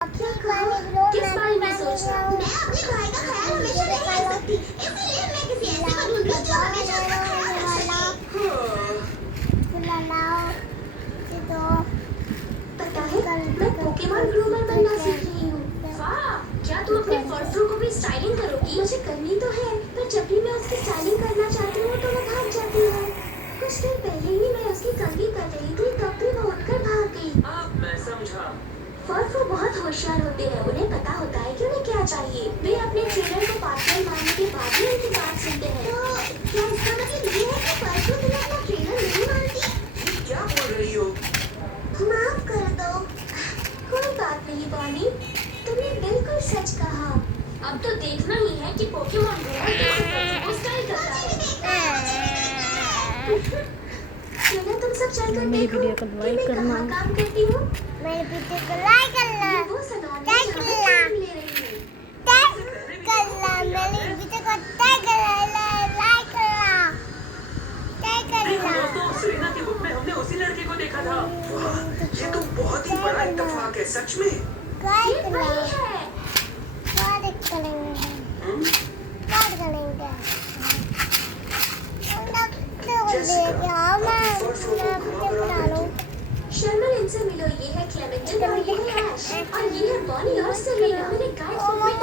क्या करूं? किस बारे में सोचना? मैं अपने भाई का ख्याल हमेशा नहीं रख सकती, इसलिए मैं किसी ऐसे को ढूंढ लूं जो हमेशा उसका ख्याल रखे। पता है, मैं पोकेमॉन ग्रूमर बनना सीख रही हूँ। वाह, क्या तुम अपने फर्फ्रू को भी स्टाइलिंग करोगी? मुझे करनी तो है, पर जब भी मैं उसकी स्टाइलिंग करना चाहती हूँ तो वो भाग जाती है। कुछ देर पहले ही मैं उसकी कंघी कर रही थी, तब भी वो उठकर भाग गई। अब मैं समझा। फर्फ्रू बहुत होशियार होते हैं, उन्हें पता होता है कि उन्हें क्या चाहिए। वे अपने ट्रेनर को पार्टनर मानने के बाद ही उनकी बात सुनते हैं। तो क्या इसका मतलब ये है कि फर्फ्रू तुम्हें अपना ट्रेनर नहीं मानती? क्या बोल रही हो? माफ कर दो। कोई बात नहीं बॉनी, तुमने बिल्कुल सच कहा। अब तो देखना ही है कि पोकेमॉन ग्रूमर कैसे फर्फ्रू को स्टाइल करता है। क्यों ना तुम सब चलकर मेरी देखो वीडियो को कि लाइक मैं करना। कहाँ काम करती हूँ। मेरे वीडियो को लाइक करना, ये वो सलोन है जहाँ मैं ट्रेनिंग ले रही हूँ। टैग करना, मेरे वीडियो को टैग करना, लाइक करना, टैग देखो करना। दोस्तों, सेरेना के बुक में हमने उसी लड़के को देखा था। वाह, ये तो बहुत ही बड़ा इत्तेफाक है, सच में। गाइड ये करना, वही है। गाइड करेंगे, गाइड करेंगे। शर्मन, इनसे मिलो, ये है क्लेमेंटिन और ये है ऐश और ये है बॉनी और सेरेना। मेरे गाइड बुक में